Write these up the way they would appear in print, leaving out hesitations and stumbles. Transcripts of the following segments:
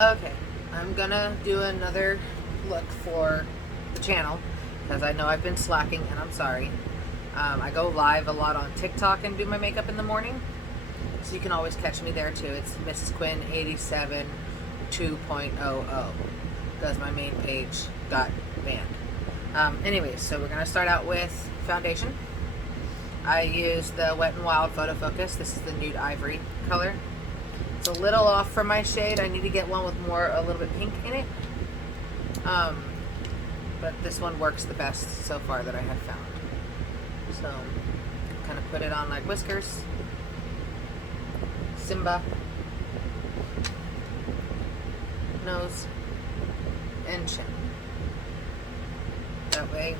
Okay, I'm gonna do another look for the channel because I know I've been slacking and I'm sorry. I go live a lot on TikTok and do my makeup in the morning, so you can always catch me there too. It's Mrs. Quinn 87 2.00 because my main page got banned. Anyways, so we're gonna start out with foundation. I use the Wet n Wild Photo Focus. This is the nude ivory color. It's a little off from my shade. I need to get one with a little bit pink in it. But this one works the best so far that I have found. So, kind of put it on like whiskers, Simba, nose, and chin. That way,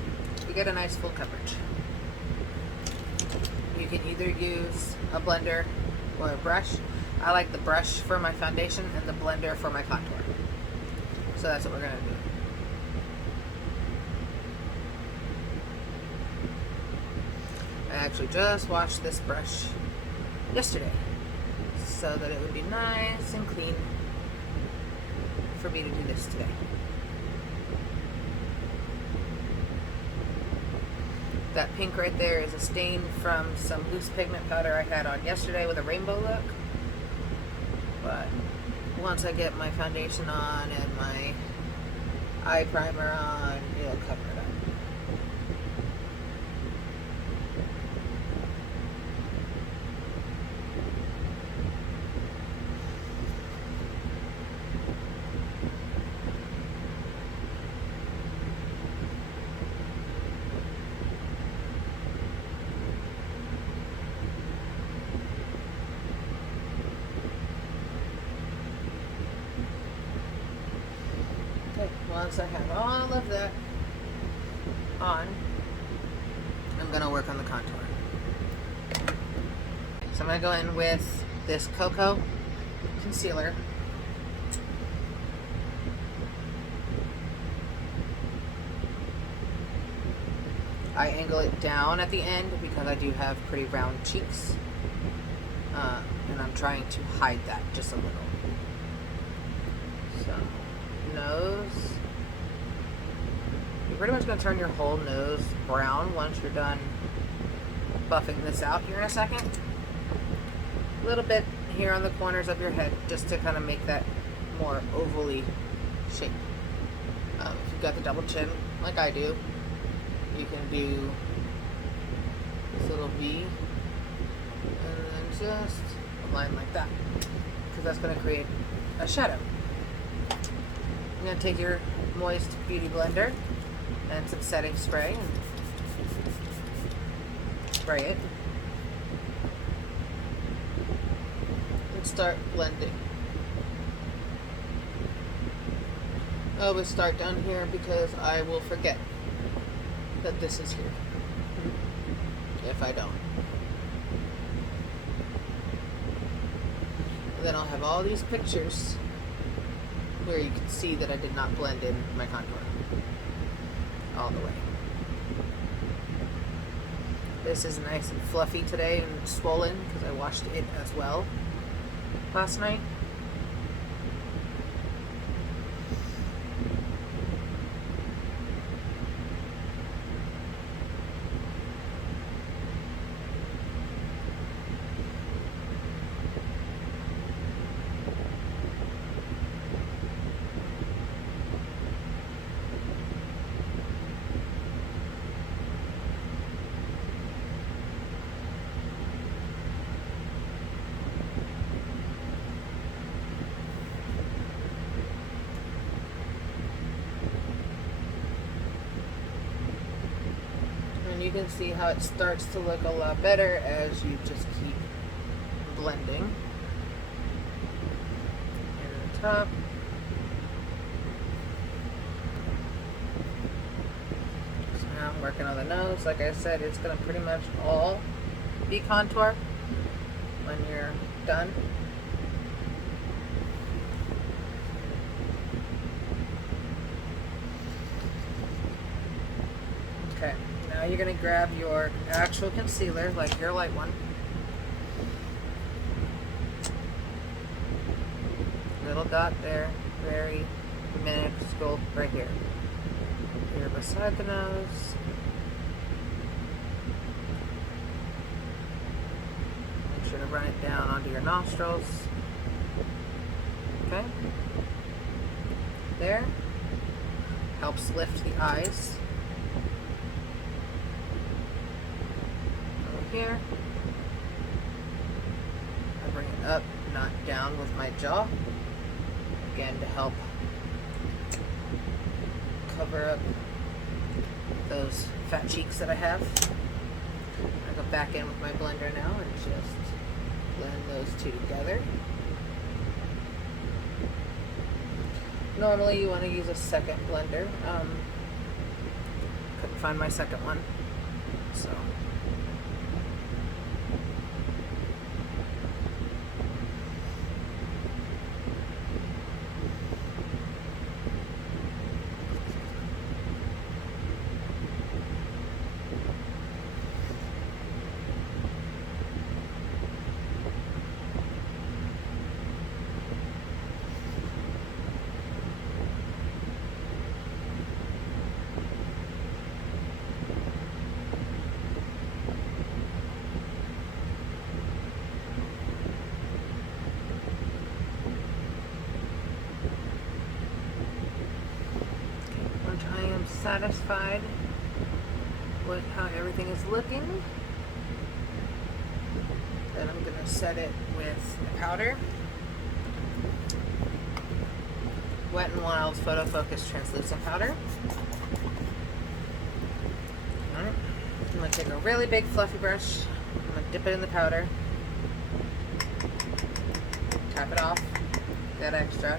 you get a nice full coverage. You can either use a blender or a brush. I like the brush for my foundation and the blender for my contour. So that's what we're going to do. I actually just washed this brush yesterday so that it would be nice and clean for me to do this today. That pink right there is a stain from some loose pigment powder I had on yesterday with a rainbow look. But once I get my foundation on and my eye primer on, it'll cover it up. Once I have all of that on, I'm going to work on the contour. So I'm going to go in with this Cocoa concealer. I angle it down at the end because I do have pretty round cheeks. And I'm trying to hide that just a little. So, nose. You're pretty much going to turn your whole nose brown once you're done buffing this out here in a second. A little bit here on the corners of your head just to kind of make that more ovally shape. If you've got the double chin like I do, you can do this little V and then just a line like that, because that's going to create a shadow. You're going to take your moist beauty blender and some setting spray and spray it and start blending. I always start down here because I will forget that this is here if I don't. And then I'll have all these pictures where you can see that I did not blend in my contour all the way. This is nice and fluffy today and swollen because I washed it as well last night. You can see how it starts to look a lot better as you just keep blending. And the top. So now I'm working on the nose. Like I said, it's going to pretty much all be contour when you're done. Okay. Now you're going to grab your actual concealer, like your light one. Little dot there. very minuscule right here. Here beside the nose. Make sure to run it down onto your nostrils. Okay. There. Helps lift the eyes. Over here. I bring it up, not down with my jaw. Again, to help cover up those fat cheeks that I have. I go back in with my blender now and just blend those two together. Normally you want to use a second blender. Couldn't find my second one, so. Satisfied with how everything is looking, then I'm going to set it with a powder. Wet n Wild Photo Focus Translucent Powder. Alright, I'm going to take a really big fluffy brush, I'm going to dip it in the powder, tap it off, that extra.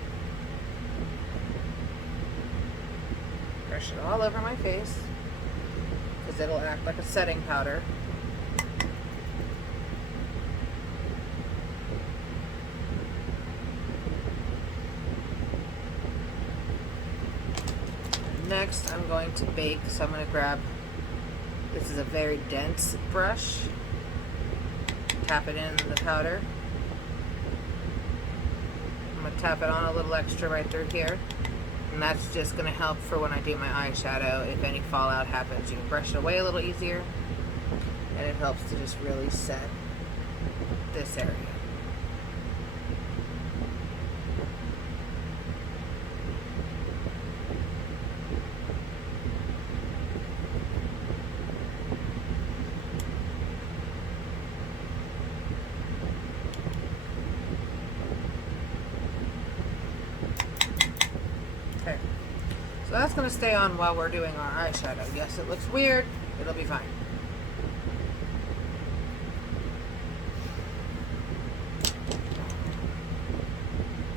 Brush it all over my face because it'll act like a setting powder. Next, I'm going to bake, so I'm going to grab, this is a very dense brush, tap it in the powder. I'm going to tap it on a little extra right through here. And that's just going to help for when I do my eyeshadow. If any fallout happens, you can brush it away a little easier. And it helps to just really set this area. So that's going to stay on while we're doing our eyeshadow. Yes, it looks weird. It'll be fine.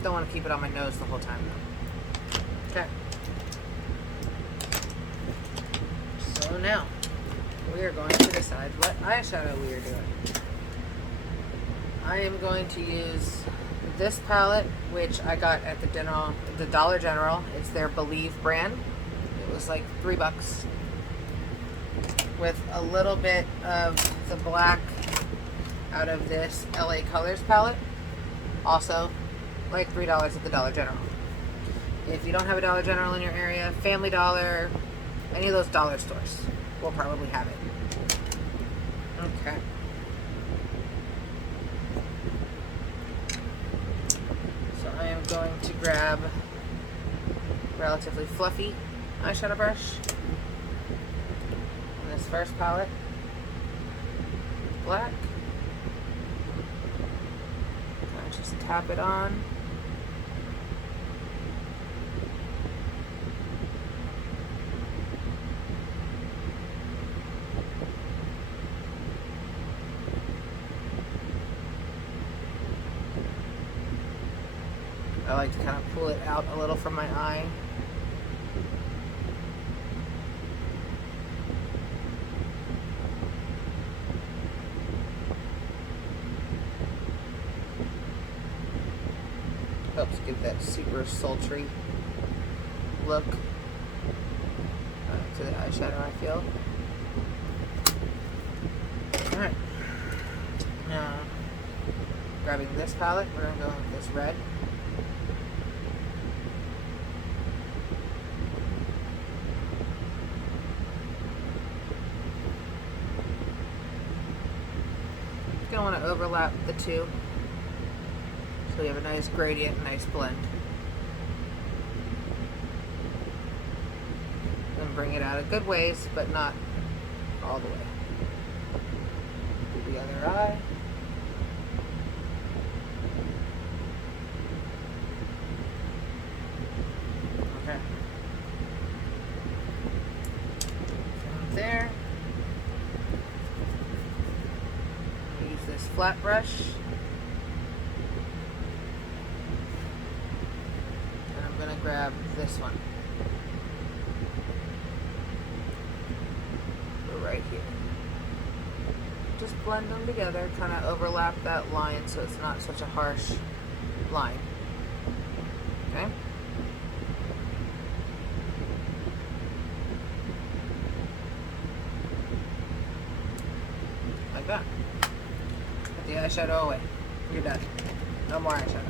Don't want to keep it on my nose the whole time though. Okay. So now, we are going to decide what eyeshadow we are doing. I am going to use this palette, which I got at the Dollar General. It's their Believe brand. It was like $3 with a little bit of the black out of this LA Colors palette. Also like $3 at the Dollar General. If you don't have a Dollar General in your area, Family Dollar, any of those dollar stores will probably have it. Okay. I am going to grab a relatively fluffy eyeshadow brush on this first palette, black. I just tap it on. I like to kind of pull it out a little from my eye. Helps give that super sultry look to the eyeshadow, I feel. Alright. Now, grabbing this palette, we're going to go with this red. don't want to overlap the two. So we have a nice gradient, nice blend. And bring it out a good ways, but not all the way. Do the other eye. Okay. From there. Use this flat brush. And I'm going to grab this one. Right here. Just blend them together, kind of overlap that line so it's not such a harsh line. Okay? Like that. Put the eyeshadow away. You're done. No more eyeshadow.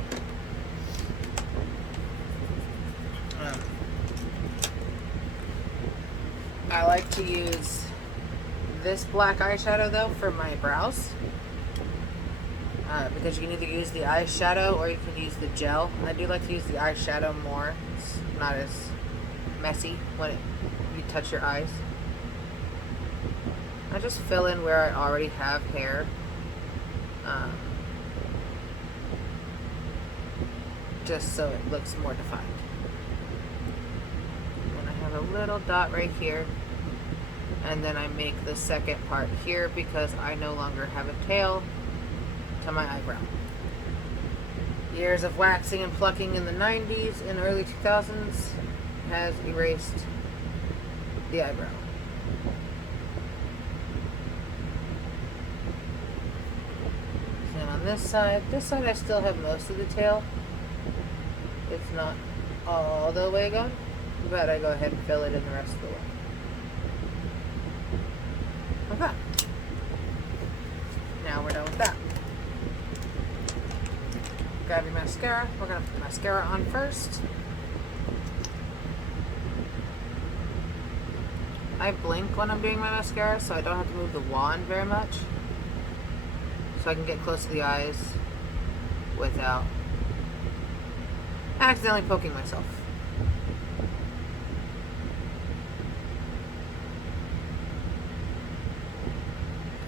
I like to use this black eyeshadow though for my brows because you can either use the eyeshadow or you can use the gel. I do like to use the eyeshadow more. It's not as messy when you touch your eyes. I just fill in where I already have hair. Just so it looks more defined. And I have a little dot right here. And then I make the second part here because I no longer have a tail to my eyebrow. Years of waxing and plucking in the 90s and early 2000s has erased the eyebrow. And on this side I still have most of the tail. It's not all the way gone, but I go ahead and fill it in the rest of the way. Okay. Now we're done with that. Grab your mascara. We're going to put mascara on first. I blink when I'm doing my mascara, so I don't have to move the wand very much. So I can get close to the eyes without accidentally poking myself.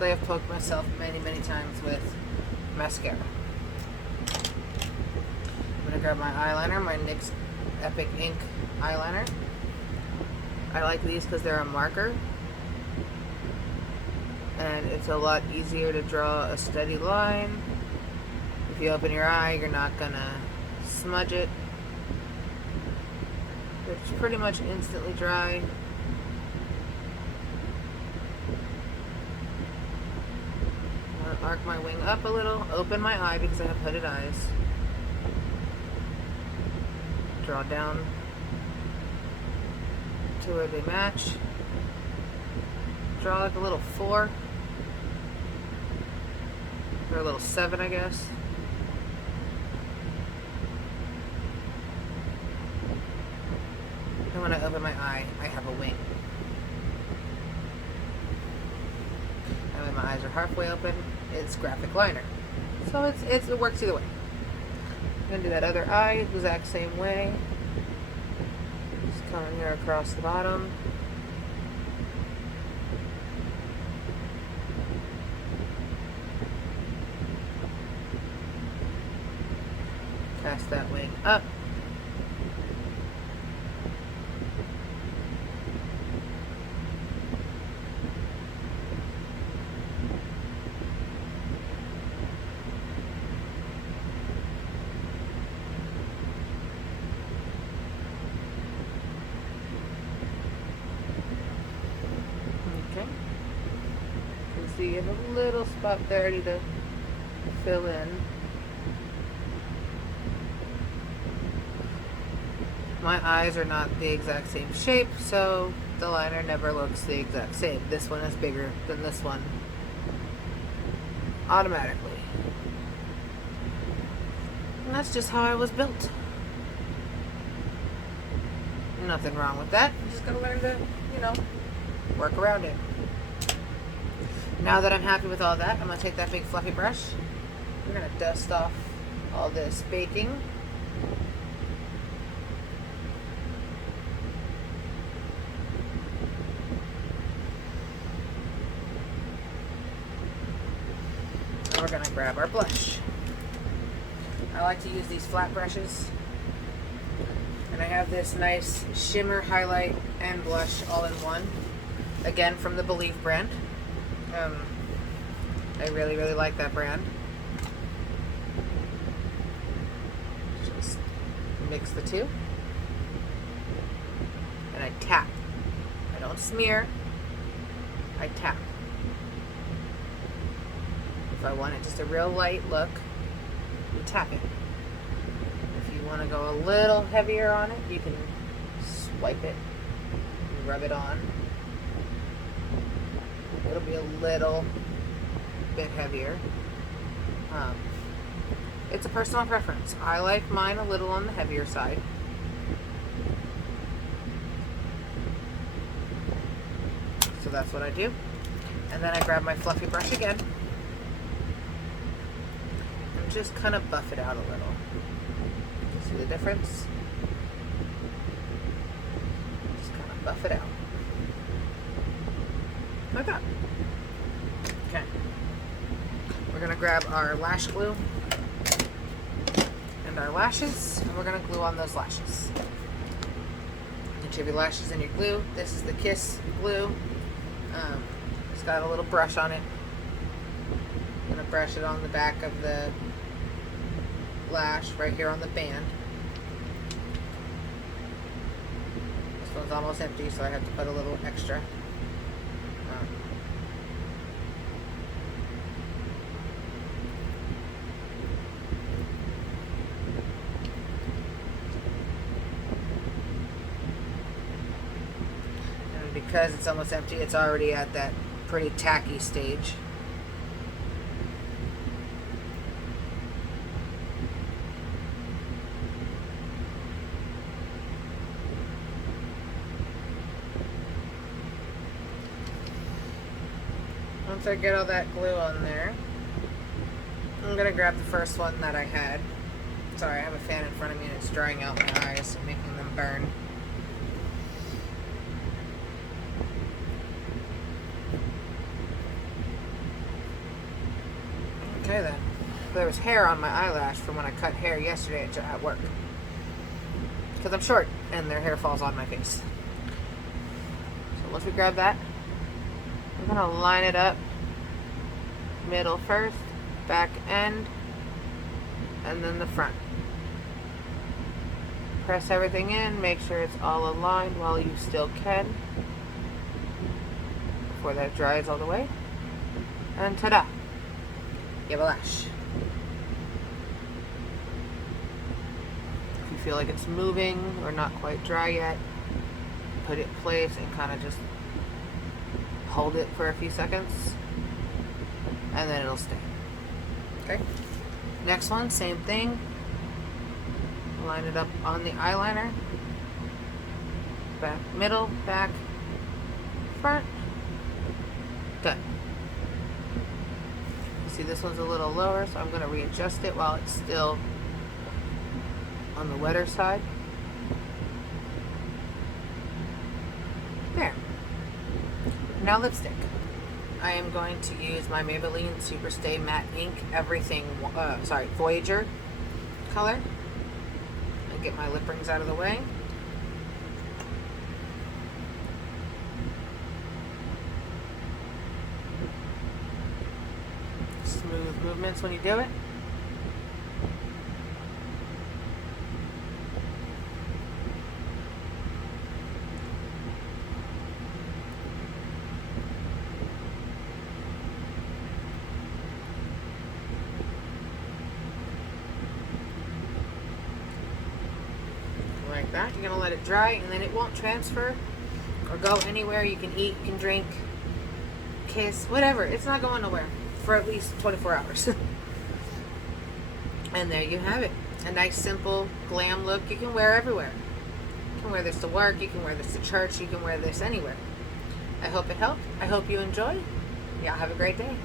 I have poked myself many, many times with mascara. I'm going to grab my eyeliner, my NYX Epic Ink eyeliner. I like these because they're a marker. And it's a lot easier to draw a steady line. If you open your eye, you're not going to smudge it. It's pretty much instantly dry. Arc my wing up a little, open my eye because I have hooded eyes. Draw down to where they match. Draw like a little 4 or a little 7, I guess. And when I open my eye, I have a wing. And when my eyes are halfway open, it's graphic liner. So it works either way. I'm going to do that other eye the exact same way. Just coming here across the bottom. Cast that wing up. See, you have a little spot there to fill in. My eyes are not the exact same shape, so the liner never looks the exact same. This one is bigger than this one automatically. And that's just how I was built. Nothing wrong with that. You just gotta learn to, work around it. Now that I'm happy with all that, I'm going to take that big fluffy brush. We're going to dust off all this baking. And we're going to grab our blush. I like to use these flat brushes. And I have this nice shimmer highlight and blush all in one. Again, from the Believe brand. I really, really like that brand. Just mix the two. And I tap. I don't smear. I tap. If I want it just a real light look, you tap it. If you want to go a little heavier on it, you can swipe it and rub it on. It'll be a little bit heavier. It's a personal preference. I like mine a little on the heavier side. So that's what I do. And then I grab my fluffy brush again and just kind of buff it out a little. See the difference? Just kind of buff it out. Like that. Okay. We're going to grab our lash glue and our lashes, and we're going to glue on those lashes. Each of your lashes and your glue. This is the Kiss glue. It's got a little brush on it. I'm going to brush it on the back of the lash right here on the band. This one's almost empty, so I have to put a little extra. And because it's almost empty, it's already at that pretty tacky stage. Once I get all that glue on there, I'm going to grab the first one that I had. Sorry, I have a fan in front of me and it's drying out my eyes and making them burn. Okay then. There was hair on my eyelash from when I cut hair yesterday at work. Because I'm short and their hair falls on my face. So once we grab that, I'm going to line it up. Middle first, back end, and then the front. Press everything in, make sure it's all aligned while you still can before that dries all the way. And ta-da! You have a lash. If you feel like it's moving or not quite dry yet, put it in place and kind of just hold it for a few seconds and then it'll stay. Okay. Next one, same thing. Line it up on the eyeliner. Back, middle, back, front. Done. See, this one's a little lower, so I'm going to readjust it while it's still on the wetter side. There. Now lipstick. I am going to use my Maybelline Superstay Matte Ink Everything, Voyager color. And get my lip rings out of the way. Smooth movements when you do it. Like that. You're going to let it dry and then it won't transfer or go anywhere. You can eat, you can drink, kiss, whatever. It's not going nowhere for at least 24 hours. And there you have it. A nice simple glam look you can wear everywhere. You can wear this to work, you can wear this to church, you can wear this anywhere. I hope it helped. I hope you enjoy. Y'all have a great day.